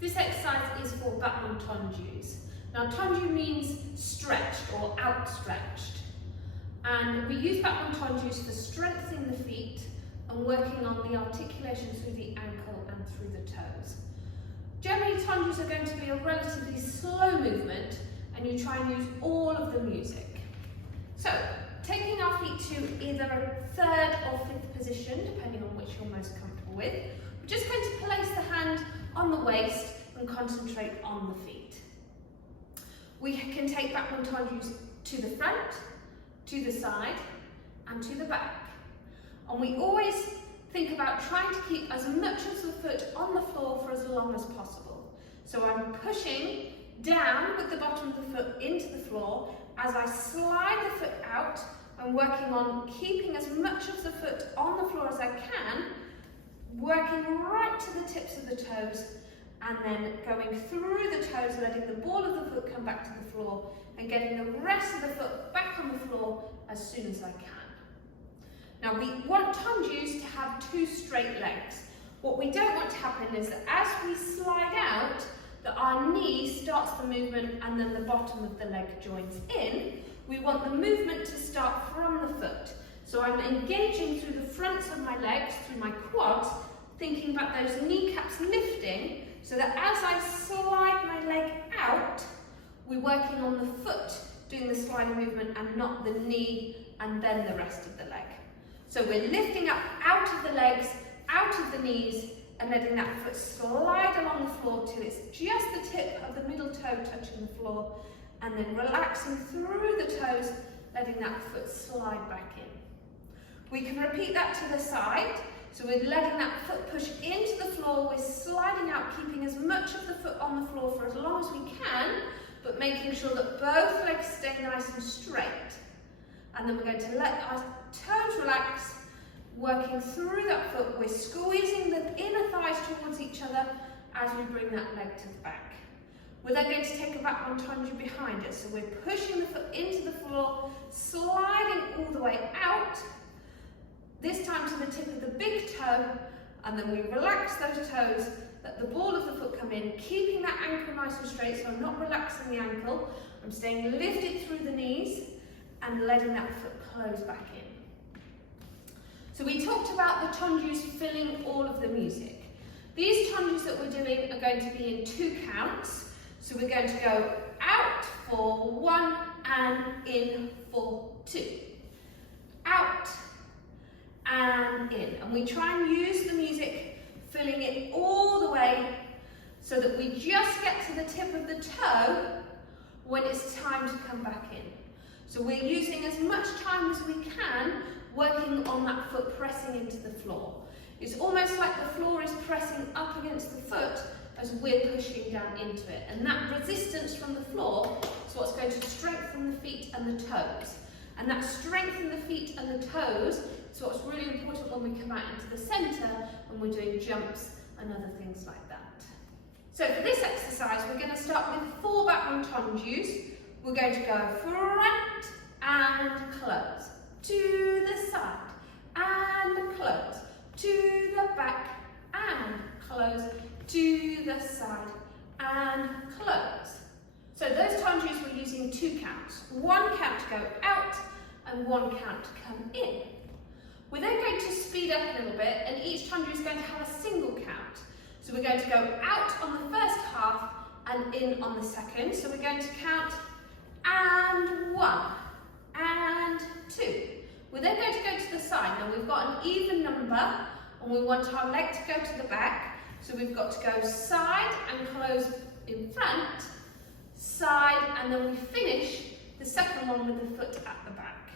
This exercise is for Battements Tendus. Now tendu means stretched or outstretched. And we use Battements Tendus for strengthening the feet and working on the articulation through the ankle and through the toes. Generally, tendus are going to be a relatively slow movement, and you try and use all of the music. So, taking our feet to either a third or fifth position, depending on which you're most comfortable with, we're just going to place the hand on the waist and concentrate on the feet. We can take Battements Tendus to the front, to the side, and to the back. And we always think about trying to keep as much of the foot on the floor for as long as possible. So I'm pushing down with the bottom of the foot into the floor. As I slide the foot out, I'm working on keeping as much of the foot on the floor as I can, working right to the tips of the toes, and then going through the toes, letting the ball of the foot come back to the floor, and getting the rest of the foot back on the floor as soon as I can. Now we want tendus to have two straight legs. What we don't want to happen is that as we slide out, that our knee starts the movement and then the bottom of the leg joins in. We want the movement to start from the foot. So I'm engaging through the fronts of my legs, through my quads, thinking about those kneecaps lifting, so that as I slide my leg out, we're working on the foot, doing the sliding movement, and not the knee and then the rest of the leg. So we're lifting up out of the legs, out of the knees, and letting that foot slide along the floor till it's just the tip of the middle toe touching the floor, and then relaxing through the toes, letting that foot slide back in. We can repeat that to the side. So we're letting that foot push into the floor, we're sliding out, keeping as much of the foot on the floor for as long as we can, but making sure that both legs stay nice and straight. And then we're going to let our toes relax, working through that foot. We're squeezing the inner thighs towards each other as we bring that leg to the back. We're then going to take a Battements Tendus behind it. So we're pushing the foot into the floor, sliding all the way out, this time to the tip of the big toe, and then we relax those toes, let the ball of the foot come in, keeping that ankle nice and straight, so I'm not relaxing the ankle, I'm staying lifted through the knees, and letting that foot close back in. So we talked about the tendus filling all of the music. These tendus that we're doing are going to be in 2 counts. So we're going to go out for 1 and in for 2. Out and in. And we try and use the music, filling it all the way so that we just get to the tip of the toe when it's time to come back in. So we're using as much time as we can working on that foot pressing into the floor. It's almost like the floor is pressing up against the foot as we're pushing down into it. And that resistance from the floor is what's going to strengthen the feet and the toes. And that strength in the feet and the toes is what's really important when we come out into the centre when we're doing jumps and other things like that. So for this exercise, we're going to start with 4 Battements Tendus. We're going to go front and close, to the side and close, to the back and close, to the side and close. So those tendus we're using 2 counts. 1 count to go out and 1 count to come in. We're then going to speed up a little bit, and each tendu is going to have a single count. So we're going to go out on the first half and in on the second. So we're going to count and 1 and 2. We're then going to go to the side. Now we've got an even number and we want our leg to go to the back. So we've got to go side and close in front, side, and then we finish the second one with the foot at the back.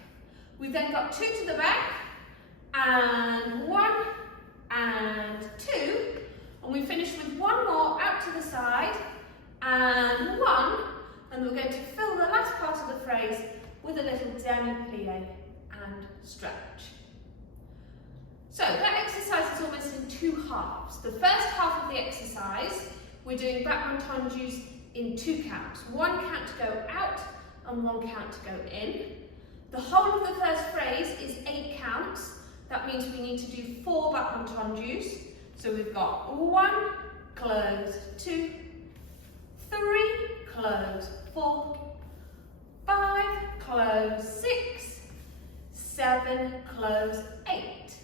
We've then got 2 to the back and 1 and 2. And we finish with 1 more out to the side and 1. And we're going to fill the last part of the phrase with a little demi-plie and stretch. So that exercise is almost in 2 halves. The first half of the exercise, we're doing Battements Tendus in 2 counts. 1 count to go out and 1 count to go in. The whole of the first phrase is 8 counts. That means we need to do 4 Battements Tendus. So we've got 1 close, 2, 3, close, 4, 5, close, 6, 7, close, 8.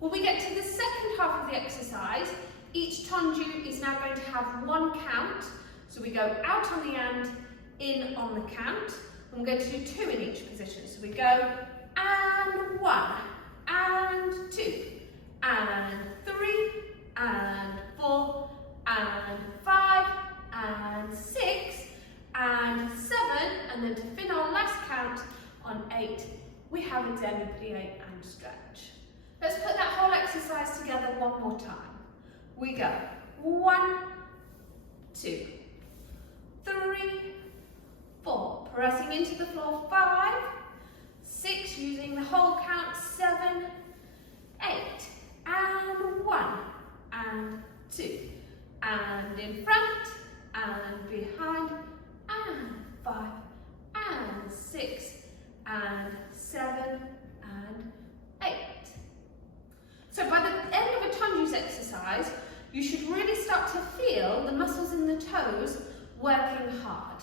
When we get to the second half of the exercise, each tendu is now going to have one count. So we go out on the and, in on the count, and we're going to do 2 in each position. So we go and 1, and 2, and 3, and 4, and 5, and 6, and 7, and then to fin our last count on 8, we have a demi-plie and stretch. Let's put that whole exercise together one more time. We go 1, 2, 3, 4, pressing into the floor, 5, 6, using the whole count, 7, 8, and 1, and 2, and in front, and behind, and 5, and 6, and 7, and 8. So by the end of a tendus exercise, you should really start to feel the muscles in the toes working hard.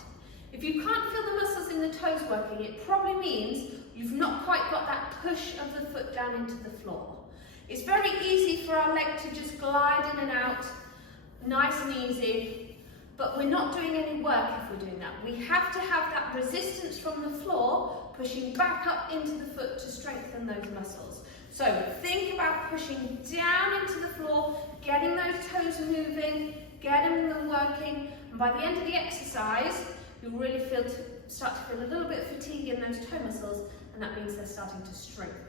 If you can't feel the muscles in the toes working, it probably means you've not quite got that push of the foot down into the floor. It's very easy for our leg to just glide in and out, nice and easy, but we're not doing any work if we're doing that. We have to have that resistance from the floor, pushing back up into the foot to strengthen those muscles. So think about pushing down into the floor, getting those toes moving, getting them working, and by the end of the exercise, you'll really start to feel a little bit of fatigue in those toe muscles, and that means they're starting to strengthen.